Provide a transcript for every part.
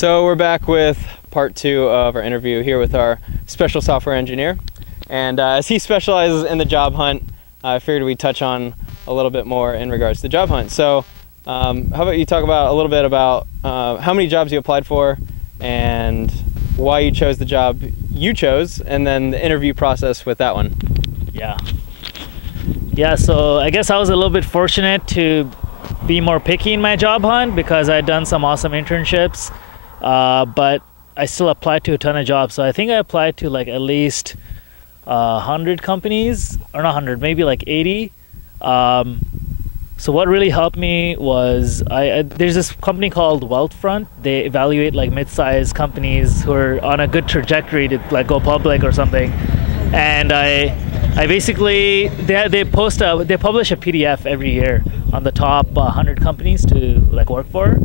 So we're back with part 2 of our interview here with our special software engineer. And as he specializes in the job hunt, I figured we'd touch on a little bit more in regards to the job hunt. So how about you talk about a little bit about how many jobs you applied for and why you chose the job you chose, and then the interview process with that one. Yeah, so I guess I was a little bit fortunate to be more picky in my job hunt because I'd done some awesome internships, but I still applied to a ton of jobs. So I think I applied to like at least 100 companies, or not 100, maybe like 80. So what really helped me was there's this company called Wealthfront. They evaluate like mid-sized companies who are on a good trajectory to like go public or something. And I basically they publish a PDF every year on the top 100 companies to like work for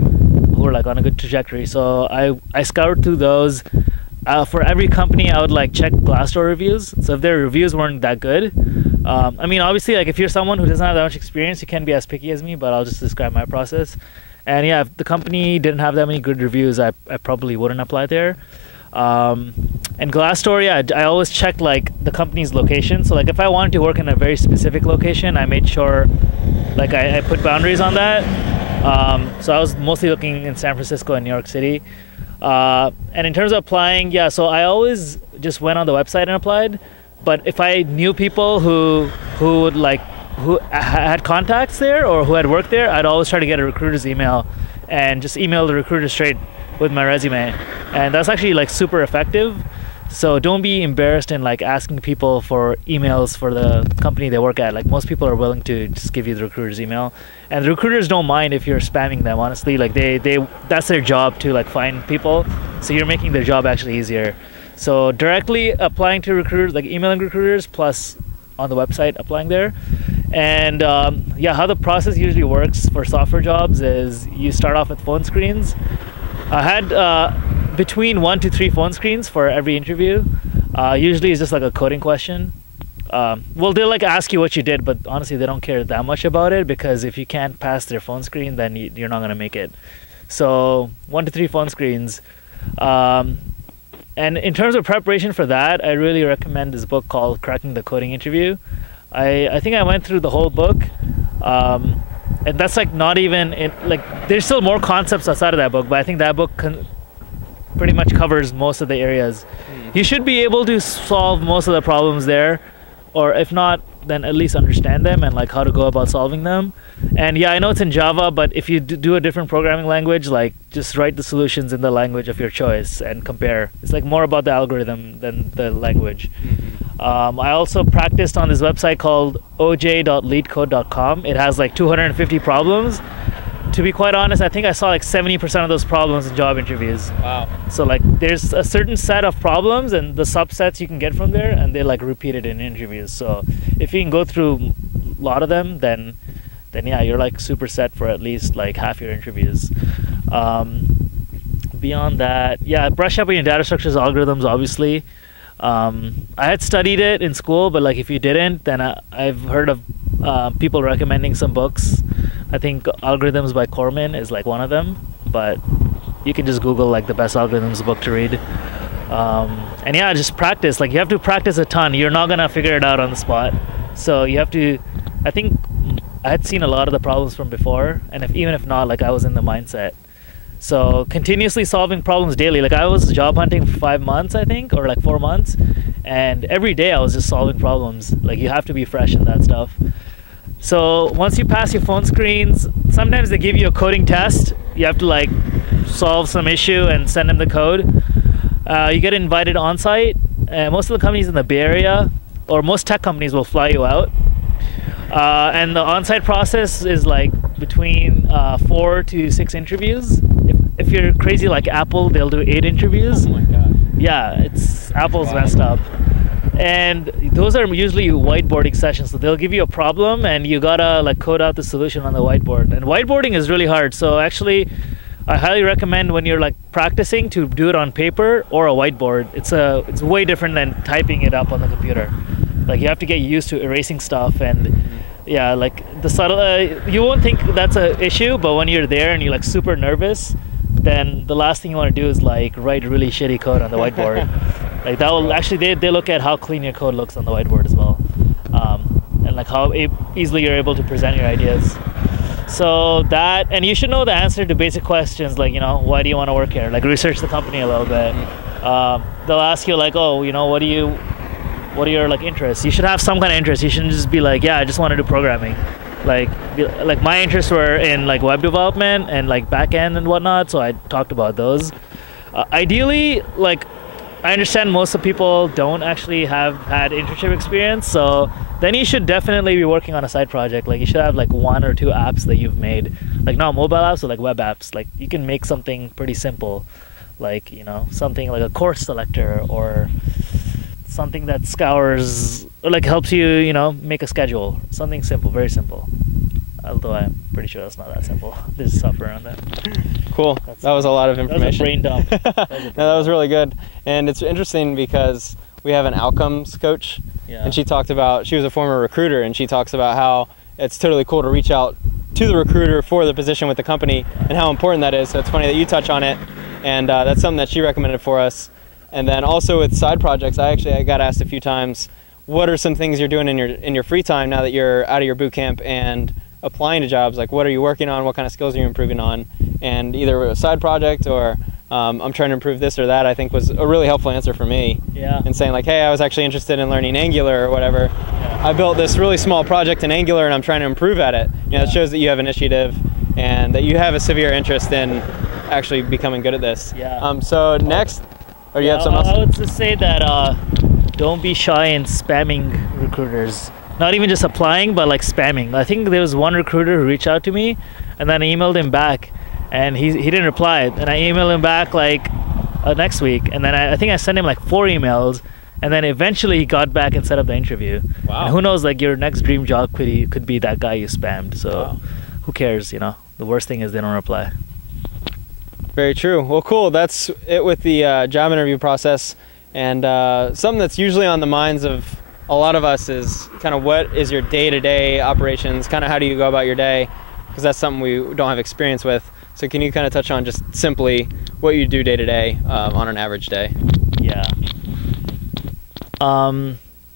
who are like on a good trajectory. So I scoured through those. For every company, I would like check Glassdoor reviews. So if their reviews weren't that good, I mean, obviously, like if you're someone who doesn't have that much experience, you can't be as picky as me, but I'll just describe my process. And yeah, if the company didn't have that many good reviews, I probably wouldn't apply there. And Glassdoor, yeah, I always checked like the company's location. So like if I wanted to work in a very specific location, I made sure like I put boundaries on that. So I was mostly looking in San Francisco and New York City. And in terms of applying, yeah, so I always just went on the website and applied. But if I knew people who had contacts there or who had worked there, I'd always try to get a recruiter's email and just email the recruiter straight with my resume. And that's actually like super effective. So don't be embarrassed in like asking people for emails for the company they work at. Like most people are willing to just give you the recruiter's email, and the recruiters don't mind if you're spamming them. Honestly, like they that's their job to like find people. So you're making their job actually easier. So directly applying to recruiters, like emailing recruiters, plus on the website applying there. And yeah, how the process usually works for software jobs is you start off with phone screens. I had between 1 to 3 phone screens for every interview. Usually it's just like a coding question. Well, they'll like ask you what you did, but honestly they don't care that much about it, because if you can't pass their phone screen, then you're not gonna make it. So 1 to 3 phone screens. And in terms of preparation for that, I really recommend this book called Cracking the Coding Interview. I think I went through the whole book. And that's like not even like there's still more concepts outside of that book, but I think that book pretty much covers most of the areas. You should be able to solve most of the problems there, or if not, then at least understand them and like how to go about solving them. And yeah, I know it's in Java, but if you do a different programming language, like just write the solutions in the language of your choice and compare. It's like more about the algorithm than the language. I also practiced on this website called oj.leetcode.com. It has like 250 problems. To be quite honest, I think I saw like 70% of those problems in job interviews. Wow. So like there's a certain set of problems and the subsets you can get from there, and they like repeat it in interviews. So if you can go through a lot of them, then yeah, you're like super set for at least like half your interviews. Beyond that, yeah, brush up on your data structures, algorithms, obviously. I had studied it in school, but like if you didn't, then I've heard of people recommending some books. I think Algorithms by Corman is like one of them, but you can just Google like the best algorithms book to read. And yeah, just practice. Like you have to practice a ton. You're not gonna figure it out on the spot. So you have to, I think I had seen a lot of the problems from before, and even if not, like I was in the mindset. So continuously solving problems daily. Like I was job hunting for 5 months, I think, or like 4 months. And every day I was just solving problems. Like you have to be fresh in that stuff. So once you pass your phone screens, sometimes they give you a coding test. You have to like solve some issue and send them the code. You get invited on site. Most of the companies in the Bay Area, or most tech companies, will fly you out. And the on-site process is like between 4 to 6 interviews. If you're crazy like Apple, they'll do 8 interviews. Oh my God. Yeah, Apple's messed up. And those are usually whiteboarding sessions. So they'll give you a problem and you gotta like code out the solution on the whiteboard. And whiteboarding is really hard. So actually, I highly recommend when you're like practicing to do it on paper or a whiteboard. It's way different than typing it up on the computer. Like you have to get used to erasing stuff, and yeah, like the subtle. You won't think that's an issue, but when you're there and you're like super nervous, then the last thing you want to do is like write really shitty code on the whiteboard. Like that will actually, they look at how clean your code looks on the whiteboard as well, and like how easily you're able to present your ideas. So that, and you should know the answer to basic questions like, you know, why do you want to work here? Like research the company a little bit. They'll ask you like, oh, you know, what are your like interests? You should have some kind of interest. You shouldn't just be like, yeah, I just want to do programming. Like my interests were in like web development and like backend and whatnot, so I talked about those. Ideally, like I understand most of people don't actually have had internship experience, so then you should definitely be working on a side project. Like you should have like 1 or 2 apps that you've made, like not mobile apps, but like web apps. Like you can make something pretty simple, like, you know, something like a course selector or something that scours or like helps you, you know, make a schedule. Something simple, very simple. Although I'm pretty sure that's not that simple. There's software on that. Cool. That was a lot of information. That was a brain dump. No, that was really good. And it's interesting because we have an outcomes coach, and she talked about, she was a former recruiter, and she talks about how it's totally cool to reach out to the recruiter for the position with the company and how important that is. So it's funny that you touch on it, and that's something that she recommended for us. And then also with side projects, I got asked a few times, what are some things you're doing in your free time now that you're out of your boot camp and applying to jobs? Like, what are you working on? What kind of skills are you improving on? And either a side project or I'm trying to improve this or that, I think was a really helpful answer for me. Yeah. And saying like, hey, I was actually interested in learning Angular or whatever. Yeah. I built this really small project in Angular and I'm trying to improve at it. You know, it shows that you have initiative and that you have a severe interest in actually becoming good at this. Yeah. So next, or you have something else? I would just say that don't be shy in spamming recruiters. Not even just applying, but like spamming. I think there was one recruiter who reached out to me, and then I emailed him back, and he didn't reply. And I emailed him back like next week, and then I think I sent him like 4 emails, and then eventually he got back and set up the interview. Wow. And who knows, like your next dream job could be that guy you spammed. So who cares, you know? The worst thing is they don't reply. Very true. Well, cool. That's it with the job interview process. And something that's usually on the minds of a lot of us is kind of what is your day-to-day operations, kind of how do you go about your day, because that's something we don't have experience with. So can you kind of touch on just simply what you do day-to-day on an average day? Yeah.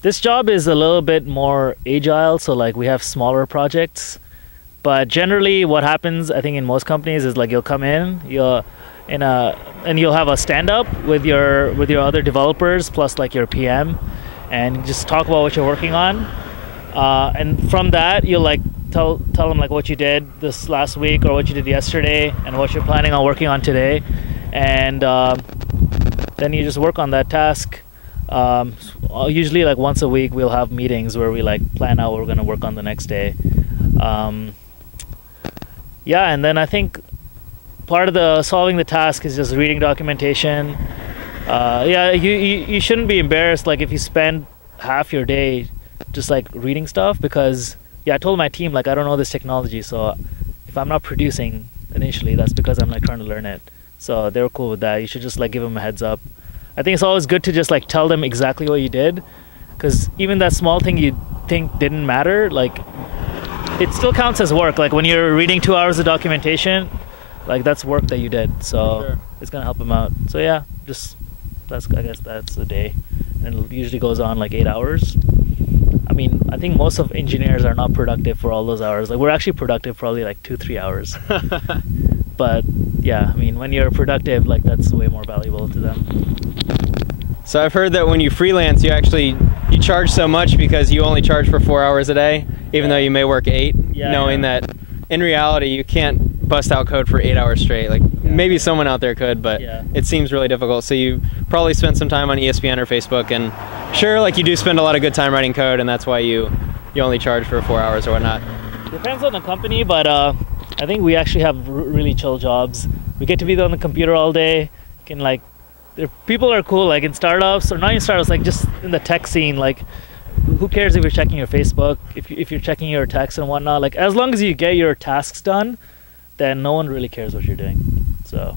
This job is a little bit more agile, so like we have smaller projects. But generally what happens, I think in most companies, is like you'll come in, and you'll have a stand-up with your other developers plus like your PM, and just talk about what you're working on. And from that, you'll like tell them like what you did this last week or what you did yesterday and what you're planning on working on today. And then you just work on that task. Usually like once a week, we'll have meetings where we like plan out what we're gonna work on the next day. Yeah, and then I think part of the solving the task is just reading documentation. Yeah, you shouldn't be embarrassed like if you spend half your day just like reading stuff, because I told my team like I don't know this technology, so if I'm not producing initially, that's because I'm like trying to learn it. So they were cool with that. You should just like give them a heads up. I think it's always good to just like tell them exactly what you did, because even that small thing you think didn't matter, like it still counts as work. Like when you're reading 2 hours of documentation, like that's work that you did, so sure. It's gonna help them out. So yeah, I guess that's the day, and it usually goes on like 8 hours. I mean, I think most of engineers are not productive for all those hours. Like we're actually productive probably like 2-3 hours. But yeah, I mean, when you're productive, like that's way more valuable to them. So I've heard that when you freelance, you charge so much because you only charge for 4 hours a day, even though you may work 8, knowing that in reality you can't bust out code for 8 hours straight. Like maybe someone out there could, but it seems really difficult. So you probably spend some time on ESPN or Facebook, and sure, like you do spend a lot of good time writing code, and that's why you only charge for 4 hours or whatnot. Depends on the company, but I think we actually have really chill jobs. We get to be on the computer all day. Can like, people are cool. Like in startups, or not in startups, like just in the tech scene. Like, who cares if you're checking your Facebook, if you're checking your texts and whatnot? Like as long as you get your tasks done, then no one really cares what you're doing. So